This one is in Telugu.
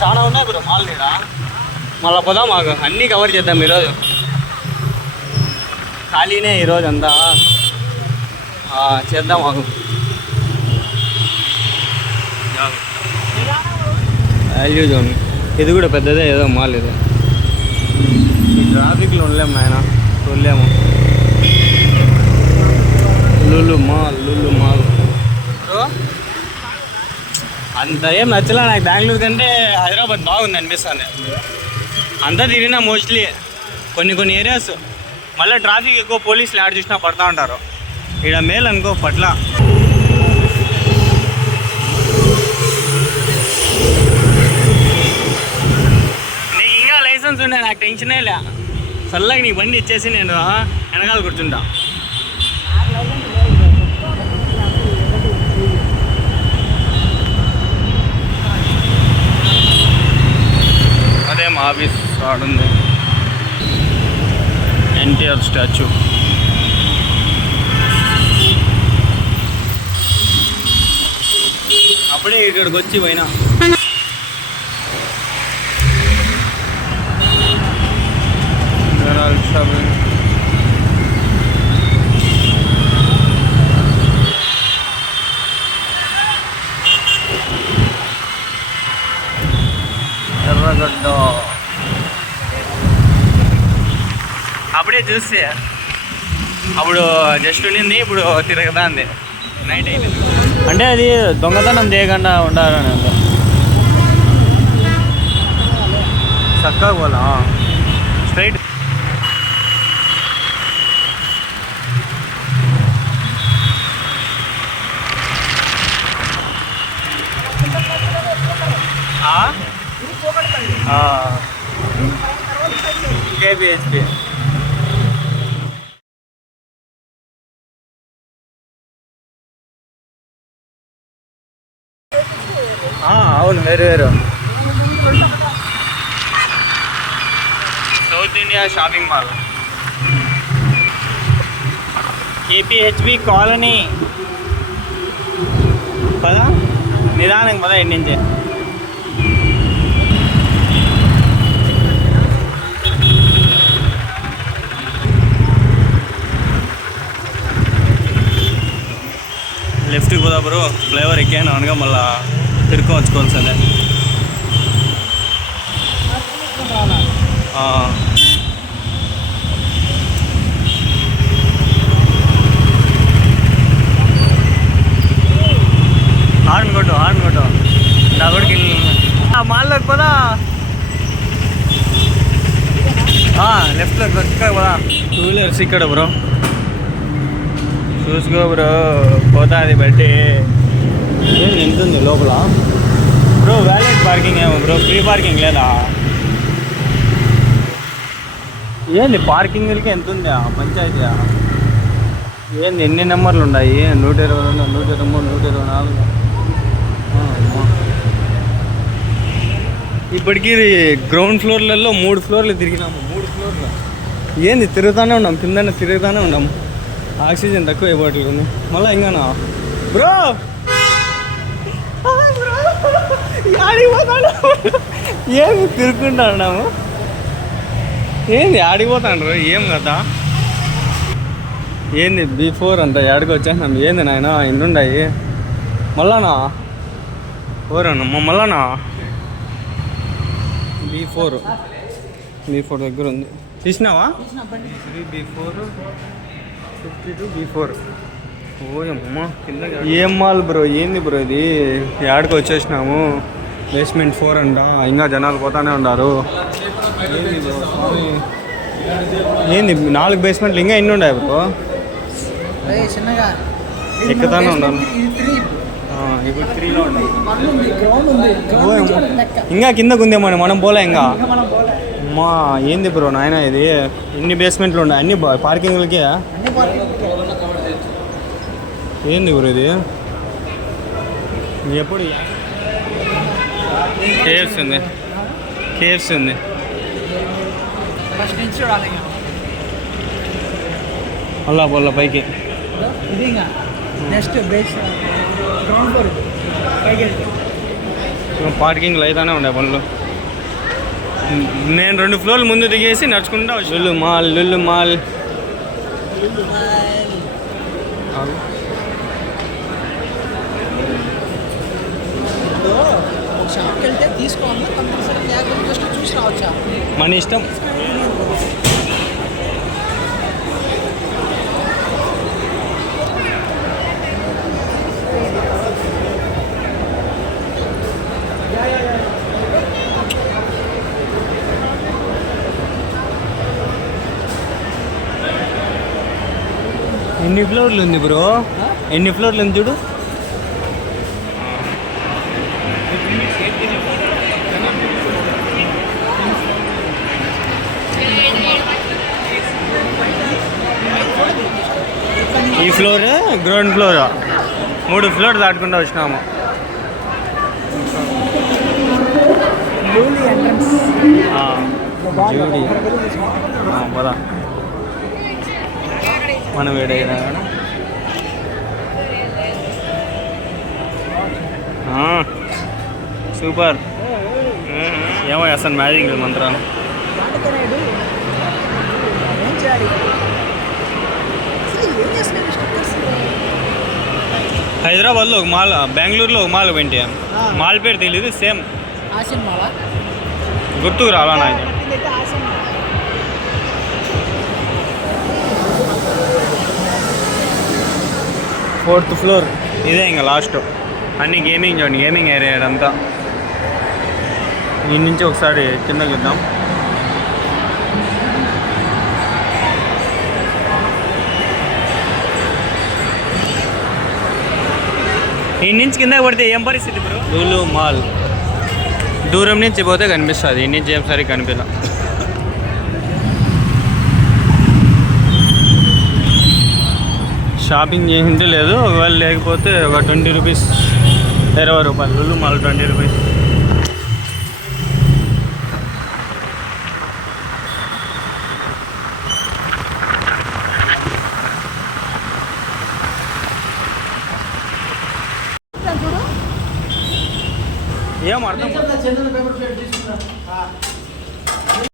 చాలా ఉన్నాయి బ్రో మాల్ ఇక్కడ. మళ్ళీ పోదాం మాకు అన్నీ కవర్ చేద్దాం ఈరోజు. ఖాళీనే ఈరోజు అంతా చేద్దాం మాకు. వాల్యూ జోన్ ఇది కూడా పెద్దదే ఏదో మాల్ ఇది. ఈ ట్రాఫిక్లో ఉండలేము నాయన, చూడలేము. లులు మాల్ బ్రో అంత ఏం నచ్చలే నాకు. బెంగళూరు కంటే హైదరాబాద్ బాగుంది అనిపిస్తుంది. అంతా తిరిగినా మోస్ట్లీ కొన్ని ఏరియాస్. మళ్ళీ ట్రాఫిక్ ఎక్కువ, పోలీసులు యాడ్ చూసినా పడతా ఉంటారు. ఇక్కడ మేలు అనుకో పట్ల. నీకు ఇంకా లైసెన్స్ ఉండే నాకు టెన్షనే లే. చల్లగా నీ బండి ఇచ్చేసి నేను వెనకాల కూర్చుంటా. అదే మా ఆఫీస్ ఆడుంది. ఎన్టీఆర్ స్టాచ్యూ. అప్పుడే ఇక్కడికి వచ్చి పోయినా. షాపింగ్ ఎర్రగడ్డ. అప్పుడే చూస్తే అప్పుడు జస్ట్ ఉండింది, ఇప్పుడు తిరగదా అంది. నైట్ అయిపోయింది అంటే అది దొంగతనం చేయకుండా ఉండాలని అంత చక్కగా పోలా స్ట్రైట్. కేబిహెచ్పి అవును, వేరు south India shopping mall. KPHB colony. పదా నిదానం పదా ఇంటి నుంచి. లెఫ్ట్కి పోదా బ్రో. ఫ్లేవర్ ఎక్కాను అనగా మళ్ళీ తిరుక్కొచ్చుకోవాల్సిందే. హార్న్ కొట్టు నా కొడుకు మాల్లోకి పోదా. లెఫ్ట్లోకి వచ్చుకో పోదా. 2 వీలర్స్ ఇక్కడ బ్రో చూసుకో బ్రో. పోతా అది బట్టి ఏం ఎంతుంది లోపల బ్రో. వ్యాలెట్ పార్కింగ్ ఏమో బ్రో, ఫ్రీ పార్కింగ్ లేదా ఏంది? పార్కింగ్లకి ఎంత ఉంది పంచాయతీ? ఏంది ఎన్ని నెంబర్లు ఉన్నాయి? 122, 123, 124. ఇప్పటికీ గ్రౌండ్ ఫ్లోర్లలో 3 ఫ్లోర్లు తిరిగినాము. 3 ఫ్లోర్లు ఏంది తిరుగుతూనే ఉన్నాం, కింద తిరుగుతూనే ఉన్నాము. ఆక్సిజన్ తక్కువ అయిపోతుంది మళ్ళీ. ఇంకానా బ్రో ఏమి తిరుగుకుంటా ఉన్నాము. ఏంది ఆడిపోతాండ్రు? ఏం కదా ఏంది B4 అంట. ఆడికి వచ్చేసినాం. ఏంది నాయన ఇండుండాయి మళ్ళానా 4 అన్నమ్మా. మళ్ళానా B4 దగ్గర ఉంది. తీసినావా? B4 52 B4. ఓయమ్మా ఏం మాల్ బ్రో? ఏంది బ్రో ఇది? యాడికి వచ్చేసినాము. బేస్మెంట్ 4 అంట. ఇంకా జనాలు పోతానే ఉన్నారు. ఏంది బ్రో స్వామి? ఏంది 4 బేస్మెంట్లు ఇంకా ఎన్ని ఉన్నాయి బ్రో? ఎక్కుతానే ఉన్నాను. ఇప్పుడు 3లో ఉన్నాం. ఇంకా కిందకు ఉందేమో, మనం పోలే ఇంకా. అమ్మా ఏంది బ్రో నాయన ఇది? ఎన్ని బేస్మెంట్లు ఉన్నాయి? అన్ని పార్కింగ్లకి. ఏంది బ్రో ఇది? ఎప్పుడు కేఎఫ్సి ఉంది. అలా పోలా పైకి. నెక్స్ట్ బేస్ గ్రౌండ్ ఫ్లోర్ పైకి. పార్కింగ్లో అయితేనే ఉండే పనులు. నేను 2 ఫ్లోర్లు ముందు దిగేసి నడుచుకుంటా వచ్చి లుల్లు మాల్ షాప్కి వెళ్తే తీసుకోవాలి, కంపల్సరీ జస్ట్ చూసి రావచ్చా, మన ఇష్టం. ఎన్ని ఫ్లోర్లు ఉంది బ్రో? ఎన్ని ఫ్లోర్లు ఉంది చూడు. ఈ ఫ్లోర్ గ్రౌండ్ ఫ్లోర్, 3 ఫ్లోర్ దాటుకుంటూ వచ్చినాము. జూడి పదా మనం వేడైనా సూపర్. ఏమో అసలు మ్యాజిక్ మంత్రాలు. హైదరాబాద్లో ఒక మాల్, బెంగళూరులో ఒక మాల్ పెంటి, మాల్ పేరు తెలీదు, సేమ్ గుర్తుకు రాలా నాకు. 4th ఫ్లోర్ ఇదే ఇంకా లాస్ట్. అన్నీ గేమింగ్ జోన్, గేమింగ్ ఏరియా అంతా. దీని నుంచి ఒకసారి కిందకి వెళ్దాం. ఈ నుంచి కిందకి పడితే ఏం పరిస్థితి బ్రో? లులు మాల్ దూరం నుంచి పోతే కనిపిస్తుంది, ఈ నుంచి ఏం సరిగ్గా కనిపించదు. షాపింగ్ చేసింటే లేదు, ఒకవేళ లేకపోతే ఒక 20 రూపీస్, 20 రూపాయలు. Lulu mall 20 rupees. ఏం అర్థం